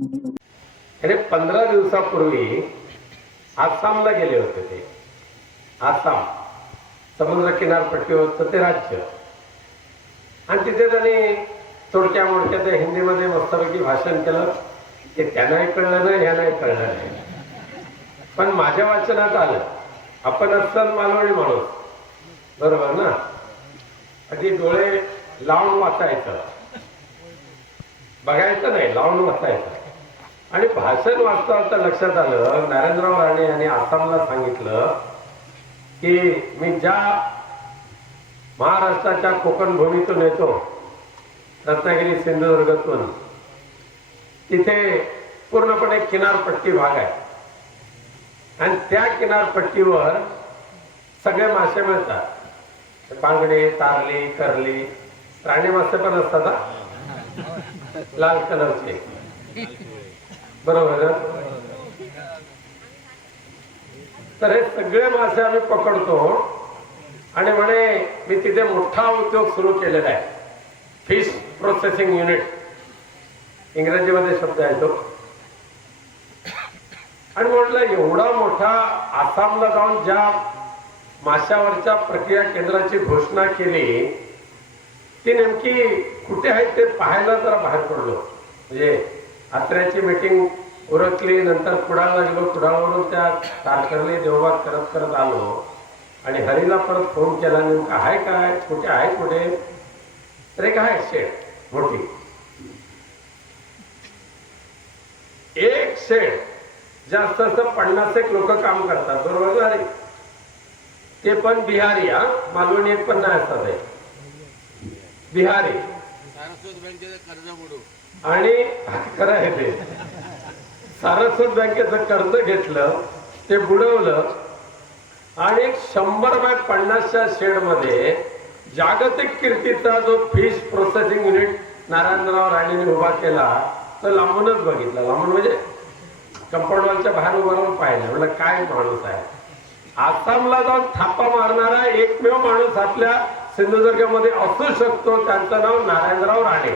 अरे पंधरा दिवसापूर्वी आसामला गेले होते ते. आसाम समुद्र किनारपट्टीवरचं ते राज्य. आणि तिथे त्यांनी थोडक्या मोडक्या त्या हिंदीमध्ये मस्तपैकी भाषण केलं ते त्यांनाही कळलं नाही ह्यानाही कळलं नाही. पण माझ्या वाचनात आलं आपण अस्सल मालवणी माणूस. बरोबर ना? अगदी डोळे लावून वाचायचं. बघायचं नाही लावून वाचायचं. आणि भाषण वाचता वाचता लक्षात आलं नरेंद्रराव राणे यांनी आसामला सांगितलं की मी ज्या महाराष्ट्राच्या कोकण भूमीतून येतो रत्नागिरी सिंधुदुर्गातून तिथे पूर्णपणे किनारपट्टी भाग आहे. आणि त्या किनारपट्टीवर सगळे मासे मिळतात. बांगडे तारली करली राणी मासे पण असतात लाल कलरचे. बरोबर तर हे सगळे मासे आम्ही पकडतो आणि म्हणे मी तिथे मोठा उद्योग सुरू केलेला आहे. फिश प्रोसेसिंग युनिट इंग्रजीमध्ये शब्द आहे तो. आणि म्हटलं एवढा मोठा आसामला जाऊन ज्या माशावरच्या प्रक्रिया केंद्राची घोषणा केली ती नेमकी कुठे आहे ते पाहायला जरा बाहेर पडलो. म्हणजे आत्र्याची मीटिंग उरकली नंतर कुडाळला गेलो कुडाळवरून त्या तारकर्ली देवबाग करत करत आलो. आणि हरीला परत फोन केला नेमका आहे काय? कुठे आहे कुठे? तर एक आहे शेड मोठी. एक शेड. जास्त पन्नास एक लोक काम करतात. बरोबर अरे ते पण बिहारी हा? मालवणी एक पण नाही असतात बिहारी. कर्ज आणि खरं आहे ते. सारस्वत बँकेचं कर्ज घेतलं ते बुडवलं आणि शंभर बाय पन्नासच्या शेडमध्ये जागतिक कीर्तीचा जो फिश प्रोसेसिंग युनिट नारायणराव राणेने उभा केला तर लांबूनच बघितला. लांबून म्हणजे कंपाऊंडवरच्या बाहेर उभं राहून पाहिलं. म्हणलं काय माणूस आहे? आसामला जाऊन थापा मारणारा एकमेव माणूस आपल्या सिंधुदुर्गामध्ये असू शकतो. त्यांचं नाव नारायणराव राणे.